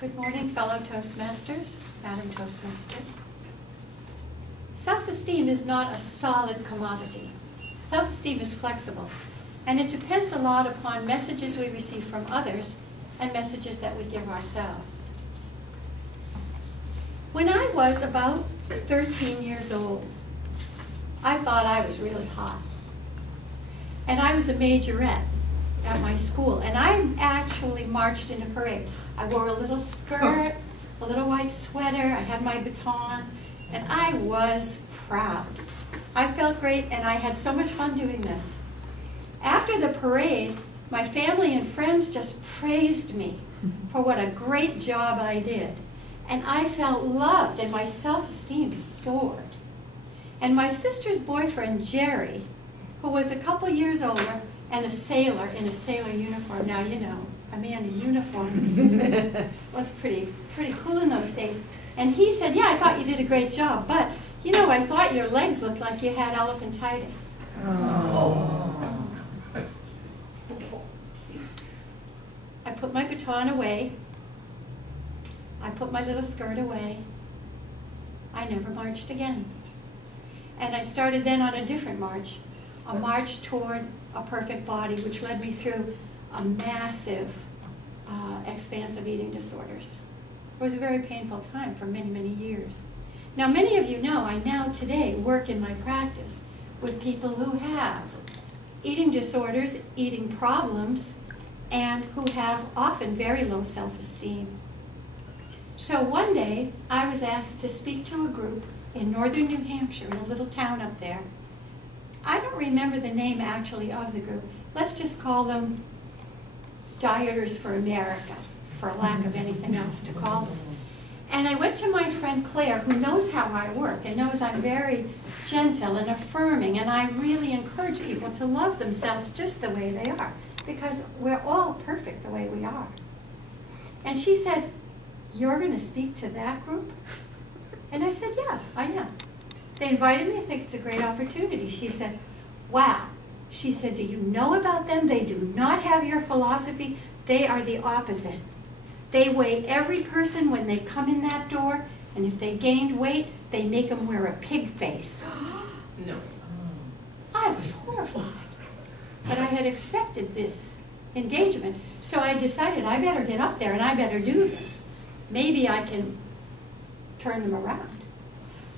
Good morning, fellow Toastmasters, Madam Toastmaster. Self-esteem is not a solid commodity. Self-esteem is flexible, and it depends a lot upon messages we receive from others and messages that we give ourselves. When I was about 13 years old, I thought I was really hot. And I was a majorette at my school, and I actually marched in a parade. I wore a little skirt, a little white sweater, I had my baton, and I was proud. I felt great, and I had so much fun doing this. After the parade, my family and friends just praised me for what a great job I did. And I felt loved, and my self-esteem soared. And my sister's boyfriend, Jerry, who was a couple years older and a sailor in a sailor uniform, now you know, a man in uniform was pretty cool in those days. And he said, yeah, I thought you did a great job, but, you know, I thought your legs looked like you had elephantitis. Oh. I put my baton away. I put my little skirt away. I never marched again. And I started then on a different march, a march toward a perfect body, which led me through a massive expanse of eating disorders. It was a very painful time for many, many years. Now, many of you know I now today work in my practice with people who have eating disorders, eating problems, and who have often very low self-esteem. So one day, I was asked to speak to a group in northern New Hampshire, in a little town up there. I don't remember the name actually of the group. Let's just call them Dieters for America, for lack of anything else to call them. And I went to my friend Claire, who knows how I work and knows I'm very gentle and affirming, and I really encourage people to love themselves just the way they are, because we're all perfect the way we are. And she said, "You're going to speak to that group?" And I said, "Yeah, I am." They invited me. I think it's a great opportunity. She said, "Wow." She said, "Do you know about them? They do not have your philosophy. They are the opposite. They weigh every person when they come in that door, and if they gained weight, they make them wear a pig face." No. I was horrified. But I had accepted this engagement, so I decided I better get up there and I better do this. Maybe I can turn them around.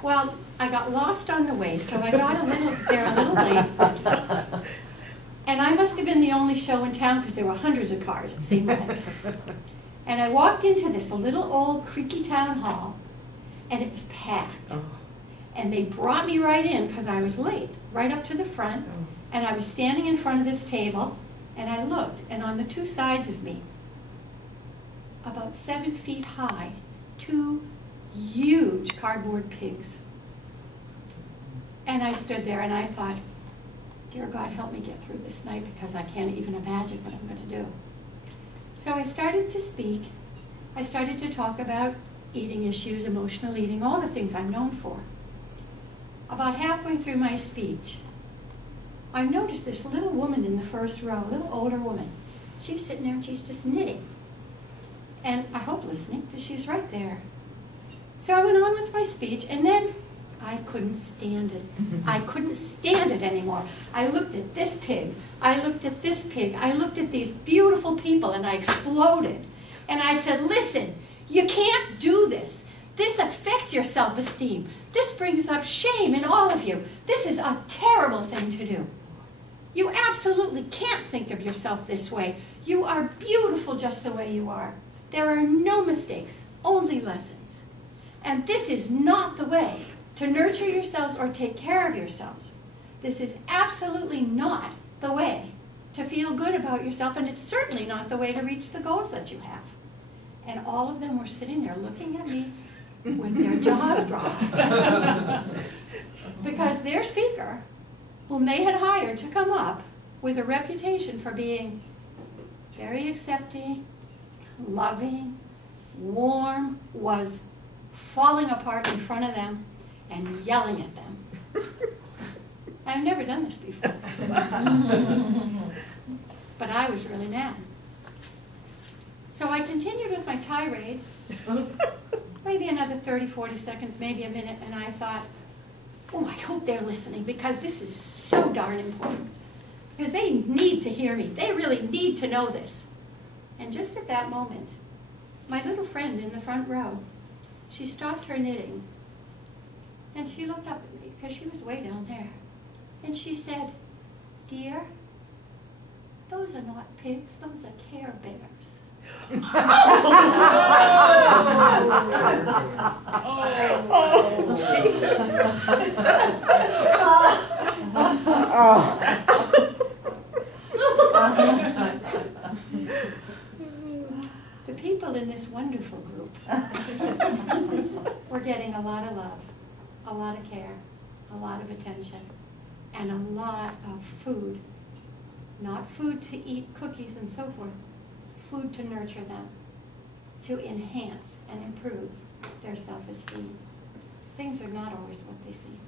Well, I got lost on the way, so I got there a little late. And I must have been the only show in town because there were hundreds of cars, it seemed like. And I walked into this little old creaky town hall, and it was packed. Oh. And they brought me right in because I was late, right up to the front. Oh. And I was standing in front of this table, and I looked, and on the two sides of me, about 7 feet high, two huge cardboard pigs. And I stood there and I thought, dear God, help me get through this night because I can't even imagine what I'm going to do. So I started to speak. I started to talk about eating issues, emotional eating, all the things I'm known for. About halfway through my speech, I noticed this little woman in the first row, a little older woman. She was sitting there and she's just knitting. And I hope listening, because she's right there. So I went on with my speech, and then I couldn't stand it. I couldn't stand it anymore. I looked at this pig. I looked at this pig. I looked at these beautiful people, and I exploded. And I said, listen, you can't do this. This affects your self-esteem. This brings up shame in all of you. This is a terrible thing to do. You absolutely can't think of yourself this way. You are beautiful just the way you are. There are no mistakes, only lessons. And this is not the way to nurture yourselves or take care of yourselves. This is absolutely not the way to feel good about yourself, and it's certainly not the way to reach the goals that you have. And all of them were sitting there looking at me with their jaws dropped. Because their speaker, whom they had hired to come up with a reputation for being very accepting, loving, warm, was falling apart in front of them and yelling at them. I've never done this before. But I was really mad. So I continued with my tirade, maybe another 30, 40 seconds, maybe a minute, and I thought, oh, I hope they're listening because this is so darn important. Because they need to hear me. They really need to know this. And just at that moment, my little friend in the front row, she stopped her knitting, and she looked up at me because she was way down there. And she said, dear, those are not pigs, those are Care Bears. The people in this wonderful group were getting a lot of love, a lot of care, a lot of attention, and a lot of food. Not food to eat, cookies and so forth, food to nurture them, to enhance and improve their self-esteem. Things are not always what they seem.